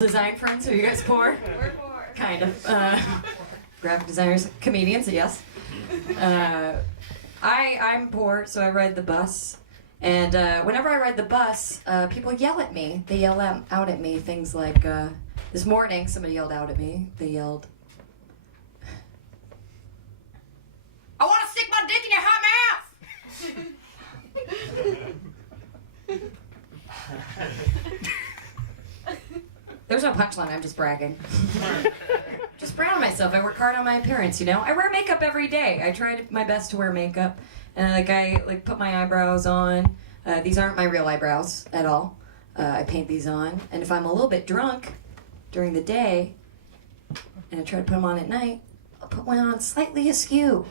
Design friends? Are you guys poor? We're poor. Kind of. Graphic designers, comedians, yes. I'm poor, so I ride the bus. And whenever I ride the bus, people yell at me. They yell out at me things like, this morning somebody yelled out at me. They yelled, "I want to stick my dick in your hot mouth!" There's no punchline, I'm just bragging. Just proud of myself. I work hard on my appearance, you know? I wear makeup every day. I try my best to wear makeup. And I put my eyebrows on. These aren't my real eyebrows at all. I paint these on. And if I'm a little bit drunk during the day, and I try to put them on at night, I'll put one on slightly askew.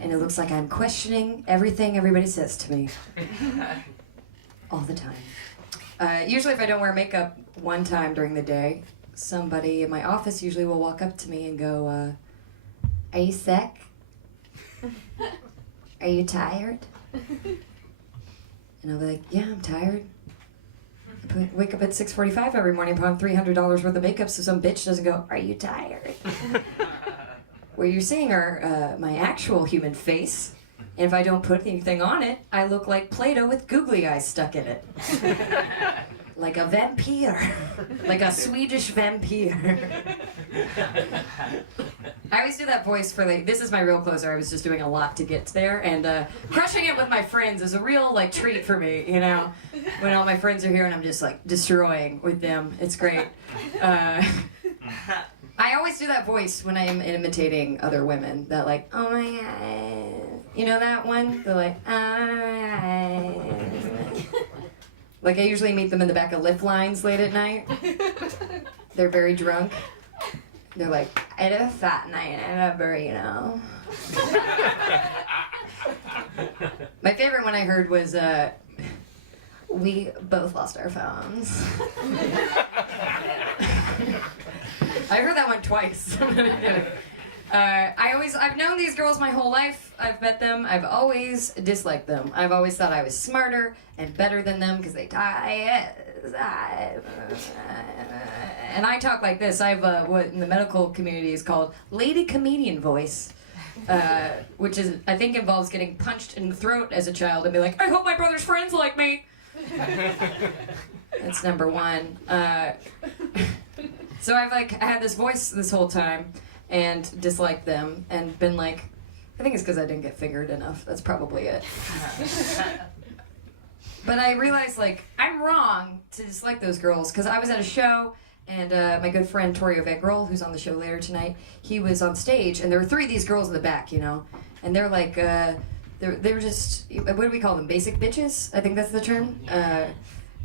And it looks like I'm questioning everything everybody says to me. All the time. Usually if I don't wear makeup one time during the day, somebody in my office usually will walk up to me and go, "Are you sick? Are you tired?" And I'll be like, "Yeah, I'm tired. I wake up at 6:45 every morning, put on $300 worth of makeup so some bitch doesn't go, 'Are you tired?'" What you're seeing are my actual human face. And if I don't put anything on it, I look like Play-Doh with googly eyes stuck in it. Like a vampire. Like a Swedish vampire. I always do that voice for this is my real closer. I was just doing a lot to get there. And crushing it with my friends is a real treat for me, you know? When all my friends are here and I'm just destroying with them. It's great. I always do that voice when I am imitating other women. That "Oh my God." You know that one? They're like, "Oh my God." I usually meet them in the back of lift lines late at night. They're very drunk. They're like, "I had a fat night ever, you know." My favorite one I heard was, "We both lost our phones." I heard that one twice. I've known these girls my whole life. I've met them. I've always disliked them. I've always thought I was smarter and better than them because they talk. And I talk like this. I have what in the medical community is called lady comedian voice, which is I think involves getting punched in the throat as a child and be like, "I hope my brother's friends like me." That's number one. So I've had this voice this whole time and disliked them and been I think it's because I didn't get fingered enough. That's probably it. But I realized I'm wrong to dislike those girls because I was at a show and my good friend Tori O'Vegrol, who's on the show later tonight, he was on stage and there were three of these girls in the back, you know, and they're they were just, what do we call them, basic bitches? I think that's the term.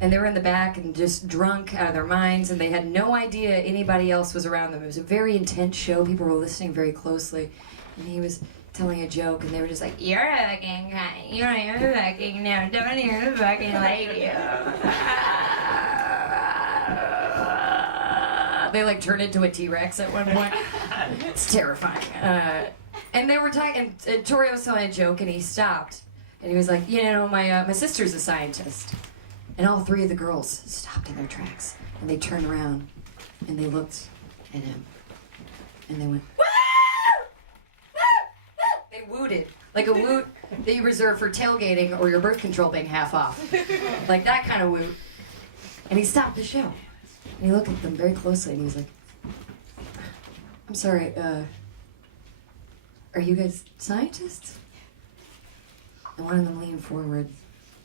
And they were in the back and just drunk out of their minds, and they had no idea anybody else was around them. It was a very intense show. People were listening very closely. And he was telling a joke, and they were just like, "You're a fucking guy. You're a fucking no. Don't even fucking like you." They turned into a T-Rex at one point. It's terrifying. And they were talking, and Tori was telling a joke, and he stopped. And he was like, "You know, my sister's a scientist." And all three of the girls stopped in their tracks. And they turned around and they looked at him. And they went, "Woo! Woo! Woo!" They wooted. Like a woot that you reserve for tailgating or your birth control being half off. Like that kind of woot. And he stopped the show. And he looked at them very closely and he was like, "I'm sorry, are you guys scientists?" And one of them leaned forward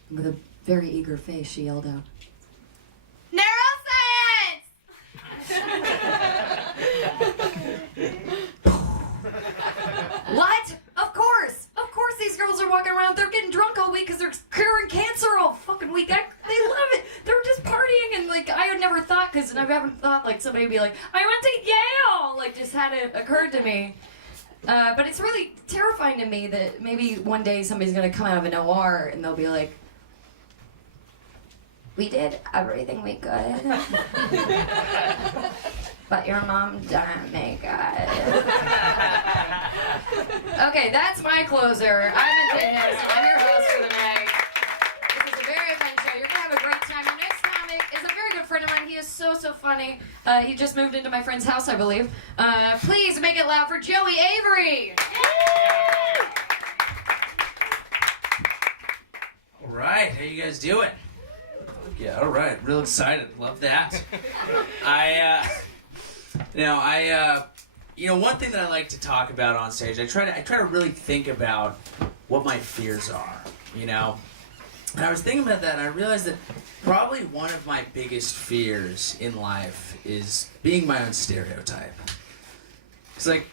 with a very eager face, she yelled out, "Neuroscience!" What? Of course these girls are walking around, they're getting drunk all week because they're curing cancer all fucking week. They love it. They're just partying and I had never thought, because I haven't thought somebody would be like, "I went to Yale!" Just hadn't occurred to me. But it's really terrifying to me that maybe one day somebody's gonna come out of an OR and they'll be like, "We did everything we could, but your mom didn't make it." Okay, that's my closer. I'm a Dennis. I'm your host for the night. This is a very fun show. You're gonna have a great time. Your next comic is a very good friend of mine. He is is so funny. He just moved into my friend's house, I believe. Please make it loud for Joey Avery. All right, how you guys doing? Yeah, all right, real excited. Love that. One thing that I like to talk about on stage, I try to really think about what my fears are, And I was thinking about that, and I realized that probably one of my biggest fears in life is being my own stereotype. It's like,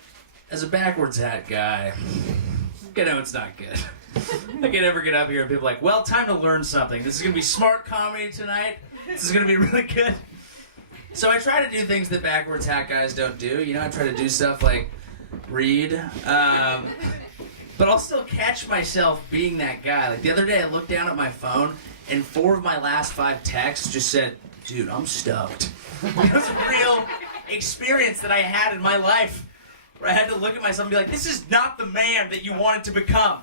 as a backwards hat guy, it's not good. I can never get up here and people are like, well, time to learn something. This is going to be smart comedy tonight. This is going to be really good. So I try to do things that backwards hat guys don't do. I try to do stuff like read. But I'll still catch myself being that guy. Like the other day I looked down at my phone and 4 of my last 5 texts just said, dude, I'm stoked. It was a real experience that I had in my life where I had to look at myself and be like, this is not the man that you wanted to become.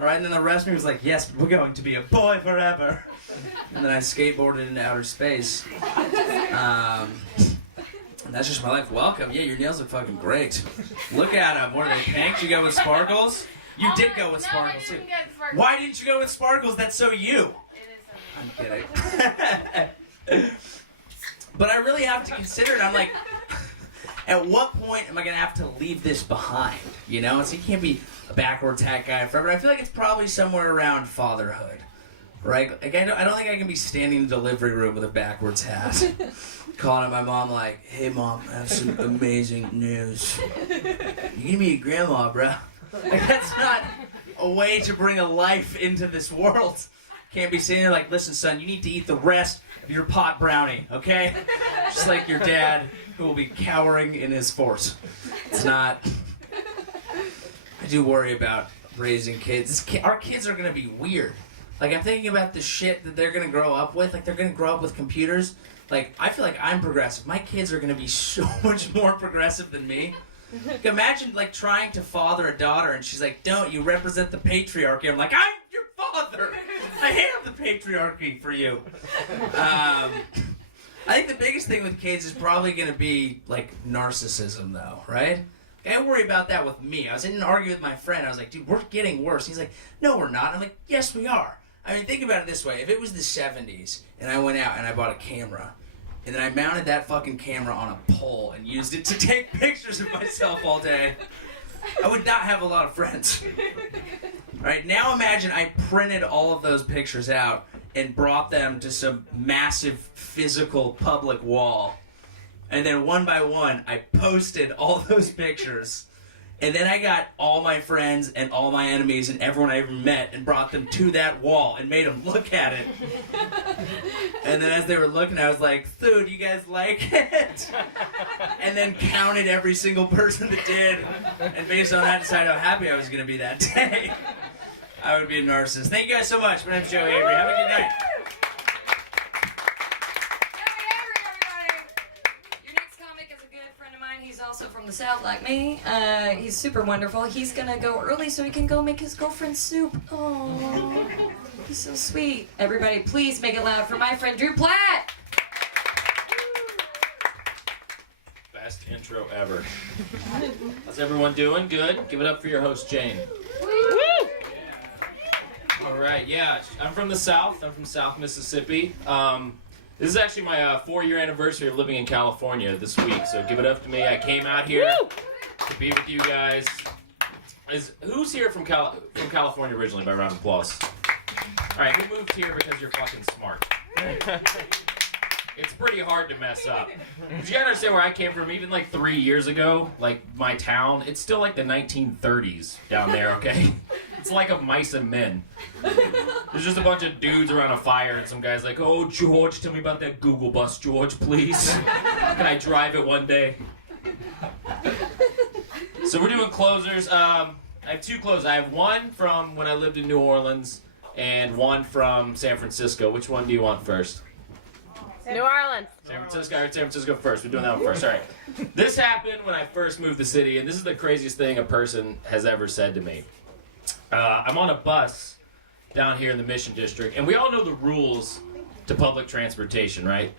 All right, and then the rest of me was like, yes, we're going to be a boy forever. And then I skateboarded into outer space. And that's just my life. Welcome. Yeah, your nails look fucking great. Look at them. What are they, pink? Did you go with sparkles? You did go with sparkles, too. Why didn't you go with sparkles? That's so you. I'm kidding. But I really have to consider it. I'm like, at what point am I going to have to leave this behind? So you can't be a backwards hat guy forever. I feel like it's probably somewhere around fatherhood, right? Like I don't think I can be standing in the delivery room with a backwards hat, calling at my mom like, hey mom, I have some amazing news. You give me a grandma, bro. Like that's not a way to bring a life into this world. Can't be saying like, listen son, you need to eat the rest of your pot brownie, okay? Just like your dad who will be cowering in his fort. It's not... I do worry about raising kids. Our kids are going to be weird. Like, I'm thinking about the shit that they're going to grow up with. Like, they're going to grow up with computers. Like, I feel like I'm progressive. My kids are going to be so much more progressive than me. Like, imagine, like, trying to father a daughter, and she's like, don't, you represent the patriarchy. I'm like, I'm your father. I am the patriarchy for you. I think the biggest thing with kids is probably going to be, like, narcissism, though, right? I worry about that with me. I was in an argument with my friend. I was like, dude, we're getting worse. He's like, no, we're not. I'm like, yes, we are. I mean, think about it this way. If it was the 70s and I went out and I bought a camera and then I mounted that fucking camera on a pole and used it to take pictures of myself all day, I would not have a lot of friends. Right? Now imagine I printed all of those pictures out and brought them to some massive physical public wall. And then one by one, I posted all those pictures. And then I got all my friends and all my enemies and everyone I ever met and brought them to that wall and made them look at it. And then as they were looking, I was like, so do you guys like it? And then counted every single person that did. And based on that, decided how happy I was going to be that day. I would be a narcissist. Thank you guys so much. My name's Joey Avery. Have a good night. He's also from the South like me. He's super wonderful. He's gonna go early so he can go make his girlfriend soup. Oh, he's so sweet. Everybody, please make it loud for my friend Drew Platt. Best intro ever. How's everyone doing? Good? Give it up for your host, Jane. All right, yeah. I'm from the South. I'm from South Mississippi. This is actually my 4-year anniversary of living in California this week, so give it up to me. I came out here to be with you guys. Who's here from California originally, by round of applause? All right, who moved here because you're fucking smart? It's pretty hard to mess up. But you gotta understand where I came from. Even like 3 years ago, like my town, it's still like the 1930s down there, okay? It's like of mice and men. There's just a bunch of dudes around a fire and some guy's like, oh, George, tell me about that Google bus, George, please. Can I drive it one day? So we're doing closers. I have 2 closers. I have one from when I lived in New Orleans and one from San Francisco. Which one do you want first? New Orleans. San Francisco. All right, San Francisco first. We're doing that one first. All right. This happened when I first moved the city, and this is the craziest thing a person has ever said to me. I'm on a bus down here in the Mission District, and we all know the rules to public transportation, right?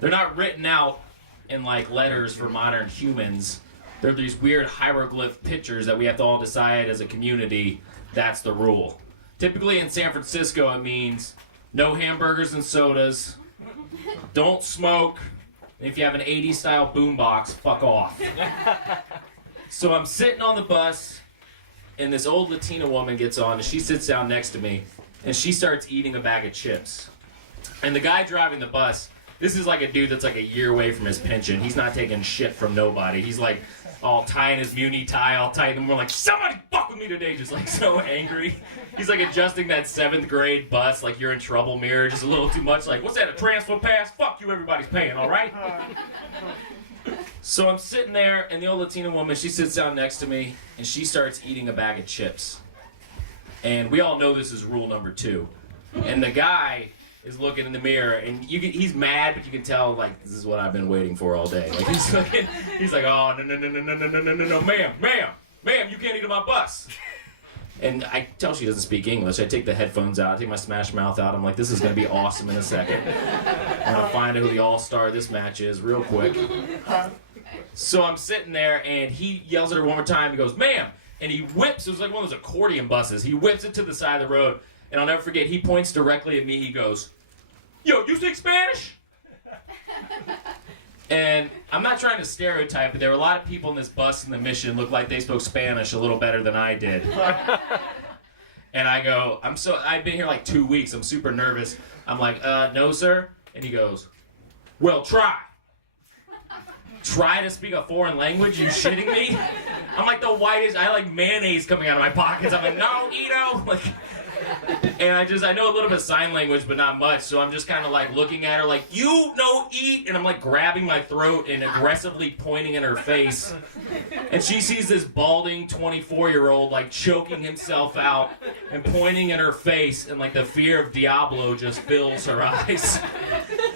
They're not written out in like letters for modern humans. They're these weird hieroglyph pictures that we have to all decide as a community that's the rule. Typically in San Francisco it means no hamburgers and sodas, don't smoke, and if you have an 80s style boombox, fuck off. So I'm sitting on the bus and this old Latina woman gets on and she sits down next to me and she starts eating a bag of chips. And the guy driving the bus, this is like a dude that's like a year away from his pension. He's not taking shit from nobody. He's like all tying his muni tie all tight, and we're like, somebody fuck with me today, just like so angry. He's like adjusting that 7th grade bus, like you're in trouble mirror, just a little too much, like, what's that, a transfer pass? Fuck you, everybody's paying, all right? So I'm sitting there, and the old Latina woman, she sits down next to me, and she starts eating a bag of chips. And we all know this is rule number 2. And the guy is looking in the mirror, and he's mad, but you can tell, like, this is what I've been waiting for all day. Like, he's like, oh, no, ma'am, you can't eat on my bus. And I tell she doesn't speak English. I take the headphones out, I take my Smash Mouth out. I'm like, this is going to be awesome in a second. I'm going to find out who the all-star of this match is real quick. So I'm sitting there, and he yells at her one more time. He goes, ma'am. And he whips, it was like one of those accordion buses. He whips it to the side of the road. And I'll never forget, he points directly at me. He goes, yo, you speak Spanish? And I'm not trying to stereotype, but there were a lot of people in this bus in the Mission looked like they spoke Spanish a little better than I did. And I go, I've been here like 2 weeks. I'm super nervous. I'm like, no, sir. And he goes, well, try. Try to speak a foreign language? You shitting me? I'm like the whitest. I like mayonnaise coming out of my pockets. I'm like, no, Ito. Like, and I know a little bit of sign language, but not much. So I'm just kind of like looking at her like, you no eat. And I'm like grabbing my throat and aggressively pointing in her face. And she sees this balding 24-year-old like choking himself out and pointing in her face. And like the fear of Diablo just fills her eyes.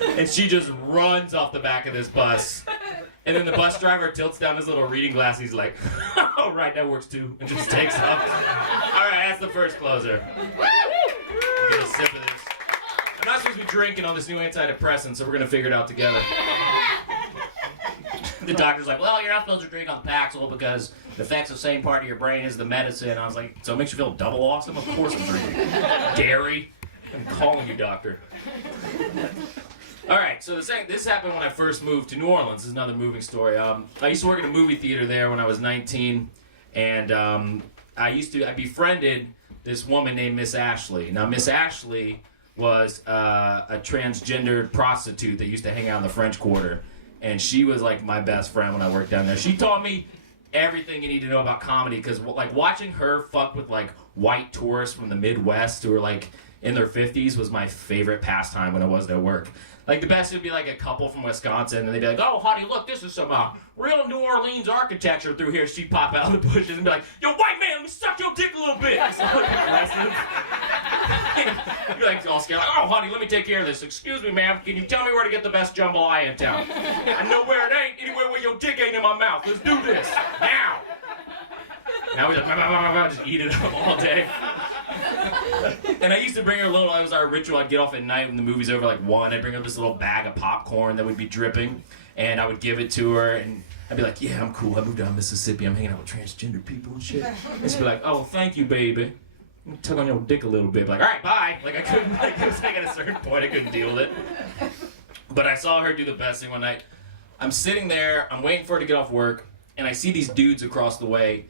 And she just runs off the back of this bus. And then the bus driver tilts down his little reading glass. He's like, oh, right, that works too. And just takes off. All right, that's the first closer. Get a sip of this. I'm not supposed to be drinking on this new antidepressant, so we're going to figure it out together. The doctor's like, well, you're not supposed to drink on Paxil because it affects the same part of your brain as the medicine. I was like, so it makes you feel double awesome? Of course I'm drinking. Gary, I'm calling you, doctor. All right, so this happened when I first moved to New Orleans. This is another moving story. I used to work at a movie theater there when I was 19, and I befriended this woman named Miss Ashley. Now, Miss Ashley was a transgendered prostitute that used to hang out in the French Quarter, and she was like my best friend when I worked down there. She taught me everything you need to know about comedy, because like watching her fuck with like white tourists from the Midwest who were like in their 50s was my favorite pastime when I wasn't at work. Like, the best would be, like, a couple from Wisconsin, and they'd be like, oh, honey, look, this is some real New Orleans architecture through here. She'd pop out of the bushes and be like, yo, white man, let me suck your dick a little bit. So, like, aggressive. You'd be like, all scared, like, oh, honey, let me take care of this. Excuse me, ma'am, can you tell me where to get the best jambalaya in town? I know where it ain't, anywhere where your dick ain't in my mouth. Let's do this, now. Now we just eat it up all day. And I used to bring her it was our ritual. I'd get off at night when the movie's over, like 1. I'd bring her this little bag of popcorn that would be dripping, and I would give it to her, and I'd be like, yeah, I'm cool. I moved down to Mississippi. I'm hanging out with transgender people and shit. And she'd be like, oh, thank you, baby. Tug on your dick a little bit. Like, all right, bye. Like, I couldn't, like, it was like at a certain point, I couldn't deal with it. But I saw her do the best thing one night. I'm sitting there, I'm waiting for her to get off work, and I see these dudes across the way,